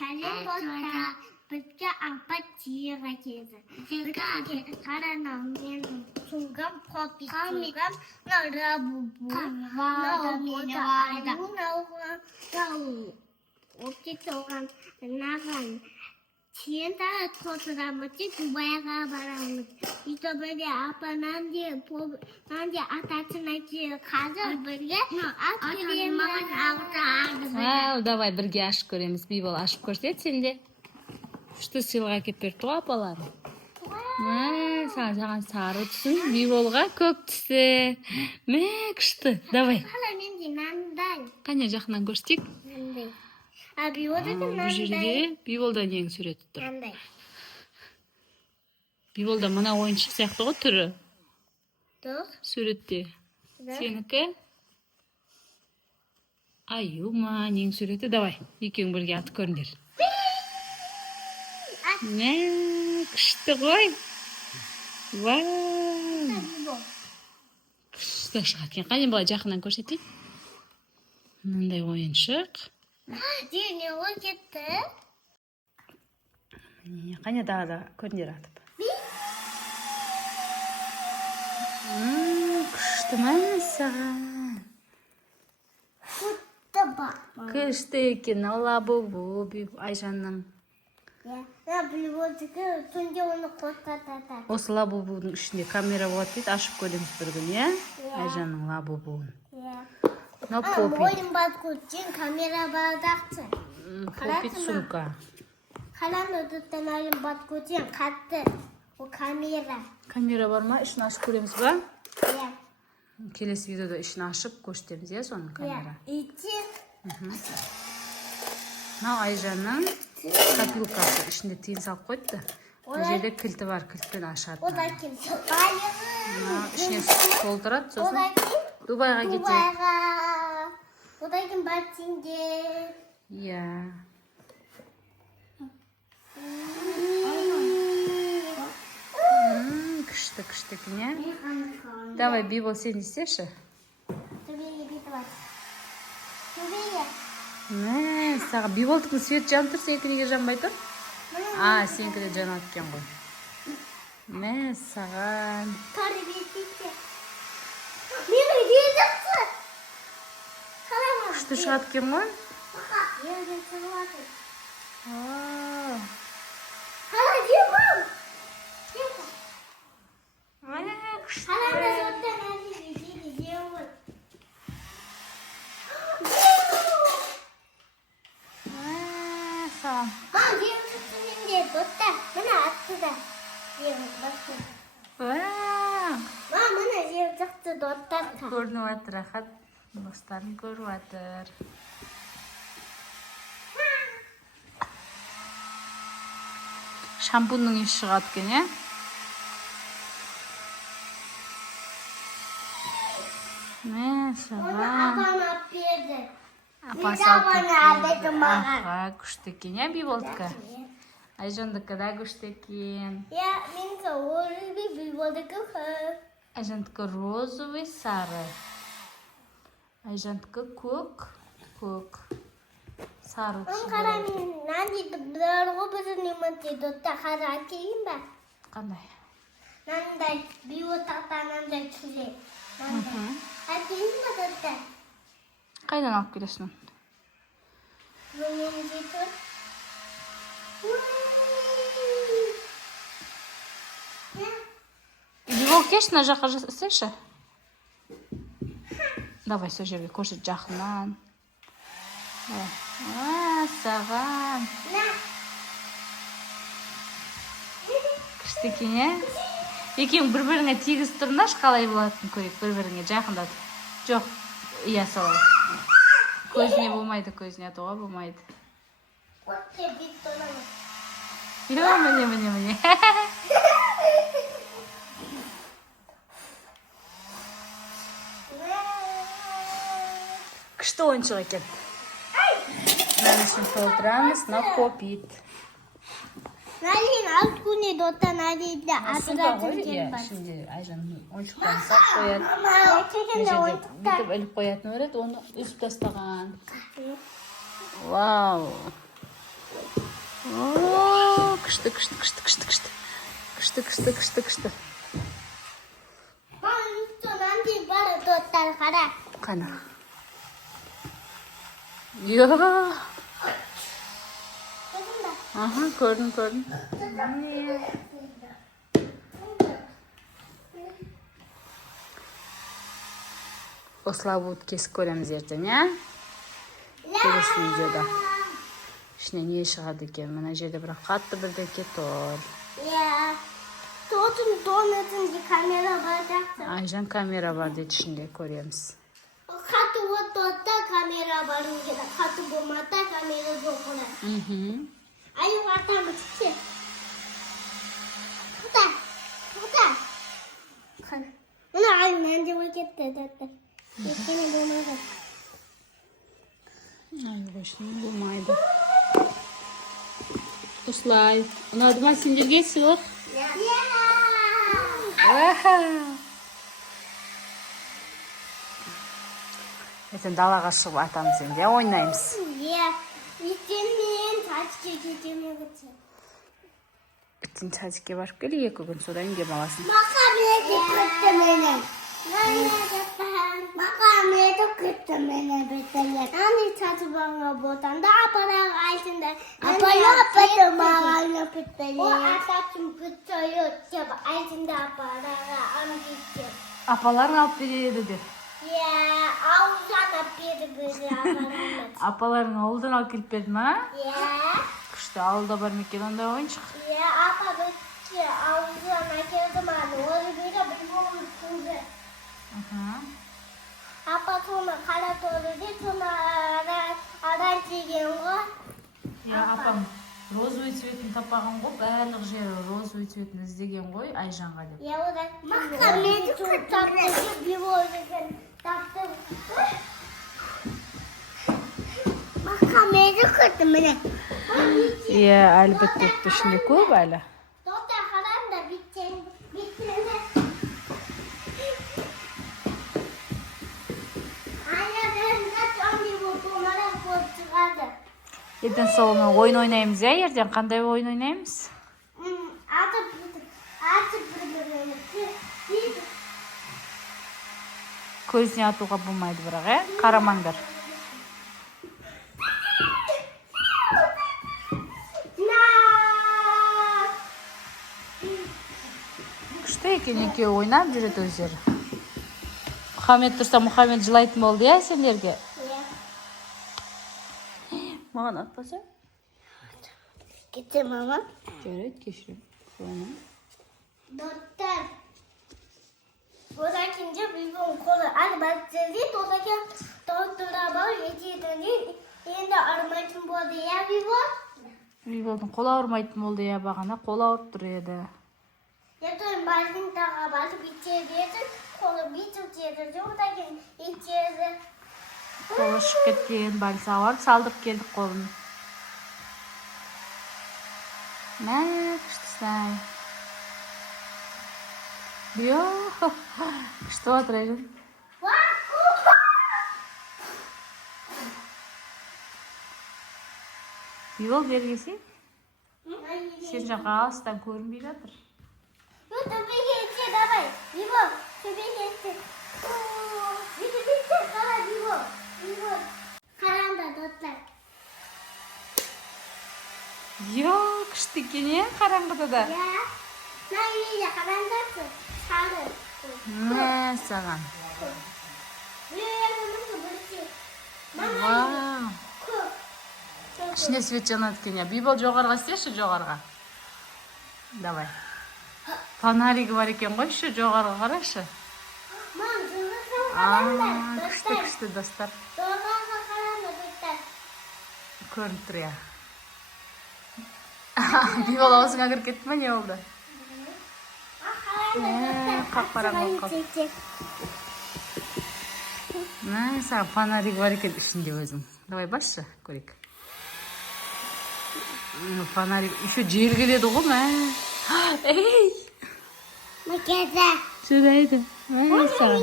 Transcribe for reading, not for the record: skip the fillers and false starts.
잘해봤다. 늦게 아빠 지혜가 계속. 제가 가라 나오면 순간 퍼비 순간 나라보고 나오고가 알고 나오고 옥지토가 나간 지혜다 토스가 멋지 두바야가 바라는 이터버리 아빠 난지 아타츠나지 가져버리게 아트리만 아우다 Давай бірге ашып көреміз. Бибол ашып көрсет сенде. Күшті сыйлық әкеп берді ғой апаларың. Саған сары түсін, Биболға көк түсі. Күшті. Давай. Қане жақынан көрсетейік. Бұл жерде Биболда нең суреті тұр. Биболда мына ойыншық сияқты ғой түрі. Суретте. Сенікі? Аюма, нең суреті. Давай, екеуің бірге атып көріңдер. Күшті ғой. Күшті шығатын. Қане бұла жақынан көрсетейік. Мынандай ойыншық. Дене ой кетті. Қане дағы көріңдер атып. Күшті саған. Күшті екен, лабубу Айжанның. Осы лабубудың ішінде камера болады дейді, ашып көреміз бір күн, Айжанның лабубуын. Мойын батқұтын камера бардақсы. Попит сумка. Қалан өтіттен ойын батқұтын қатты. О камера. Камера бар ма? Ішін ашып көреміз ба? Келесі видеода ішін ашып көрсетеміз, соның камера. Мынау Айжанның копилкасы, ішінде тиын салып қойды. Бұл жерде кілті бар, кілтпен ашады. Ода кілті. Ішіне толтырады, сосын Дубайға кетеді. Ода кім бар теңге. Күшті кіне. Давай, Бибол, сен істеші. Төбеге беті бар. Төбеге. Саған Биболдың свет жанып тұр, сенікі неге жанбай тұр? Сенікі де жанады екен ғой. Саған. Тары бетекте. Мені дедіқсы. Қалама. Күшті шығады екен ғой? Елден шығылады. Қала дебам. Күшті. Қаламда соттан әлі бетеге дебам. Саған. Дебам сүттіңінде дотта. Мына аттыда. Дебам бақсы. Мына дебам жақты доттарқа. Көрініп атыр, ақат. Достарын көріп атыр. Шампунның еш шығады екен, Саған. Апам ап берді. Апасы алып кеткен. Күшті екен, Биболдікі? Айжандікі да күшті екен. Менікі орызбей Биболдікі қып. Айжандікі розовый сары. Айжандікі көк. Сары түсі. Қара мен нәндейді бұларғы бұзын емінте дотта қара әкейін бә? Қандай? Нандай биотақта нандай түле. Әкейін бә дотта? Қайдан алып келесің? Бұнен жетір. Бибол, кеш, мына жаққа жасайшы. Давай, сол жерге көрсет жақынан. Саған. Күшті екен, Екең бір-біріңе тегіз тұрынаш, қалай болатын көрейік, бір-біріңе жақындатып. Жоқ, ия салау. Көзіне болмайды, көзіне атуға болмайды. Міне. Күшті ойыншық екен. Мынаны үшін толтырамыз, попит. Налин алт күні дота налинде атыратын жер бар. Ішінде Айжанның ойыншықтарын сап қояды. Бүйтіп іліп қоятын өрет, оны үсіп тастаған. Вау! О, күшті. Күшті. Сонан кейін бары достар қара. Қана. Йо. Аха, көрдім. Осылай будет кесіп көреміз ертең, келесі видеода. Ішіне не шығады екен? Мына жерде бірақ қатты бірдеңе тұр. Донатын камера бар жақсы. Айжан камера бар дейді, ішінде көреміз. Қатты отта камера бар егер, қатты болмаса камера жоқ олар. Ай, артамыз ше. Тоқта. Мына ай мәнде ой кетті дәтті. Ештеңе болмайды. Ай, ештеңе болмайды. Осылай. Ұнады ма сендерге сыйлық? Ертең далаға шығып атамыз енді ойнаймыз. Ертең мен садикке кетемін. Ертең садикке барып кел, 2 күн содан үйге баласын. Кетті мені бетелер. Аны сатып алға ботанда апарақ айтында. Апарақ маған бетелер. О атачым бітойот деп айтында апараға аңдетті. Апаларың алып береді деп. Ауыздан алып берді апараға. Апаларың ауылдан алып келіп берді ма? Күшті, ауылда бар ма екен ондай ойыншық? Апа бітті ауыздан әкелді маны. Оны бері бір болу күнді. Апа соны қара торыды, соны арай деген ғой. Апам розовый цветін таппаған ғой, барлық жері розовый цветін іздеген ғой Айжанға деп. Одан мақамеді күттапты, биволдеген тапты. Мақамеді күтті міне. Әлі бітті, ішінде көп әлі. Тоқта қарам да биттені. Ертең солымен ойын ойнаймыз, ертең қандай ойын ойнаймыз? Атып бір-біріне. Көзіне атуға болмайды бірақ, қарамаңдар. Күшті екен, екеуі ойнап жүреді өздері. Мұхаммед тұрса, Мұхаммед жылайтын болды, сендерге? Маған атпаса? Кетті мама. Жарайды, кешірім. Доттар. Одан кейінже бүйбің қолы әлбәттеді, одан кейін доттыра бар, етедінде енді армайтын болды, бүйбің? Бүйбіңдің қолы ауырмайтын болды, бағана қолы ауырып тұр еді. Ертең бардың таға басып етеді, қолы бүйтіп деді, одан кейін етеді. Қолы шығып кеткен, бәлісі ауырып, салдып келдік қолын. Мә, күштісі-ай. Бүйо, күшті отыр Айжан. Бүйол бергесі? Сен жаққа алыстан көрінбей жатыр. Төбеге етсе, давай. Бүйол, төбеге етсе. Бүйтіп, қара бүйол. Қараңда, доттар. Күшті екен, қараңғыда да. Найведе қараңдасы, сары. Мә, саған. Вау. Ішіне свет жанады екен, Бибол жоғарға істеші, жоғарға. Давай. Фонаригі бар екен ғой, жоғарға қарашы. Күшті достар. Көрініп тұр, Бибол аузыңа кіріп кетті ме, не болды? Қап-қараңғы қалып. Саған фонарик бар екен ішінде өзің. Давай басшы, көрейік. Фонарик еще жер келеді ғой, Эй! Макета. Жарайды. Саған.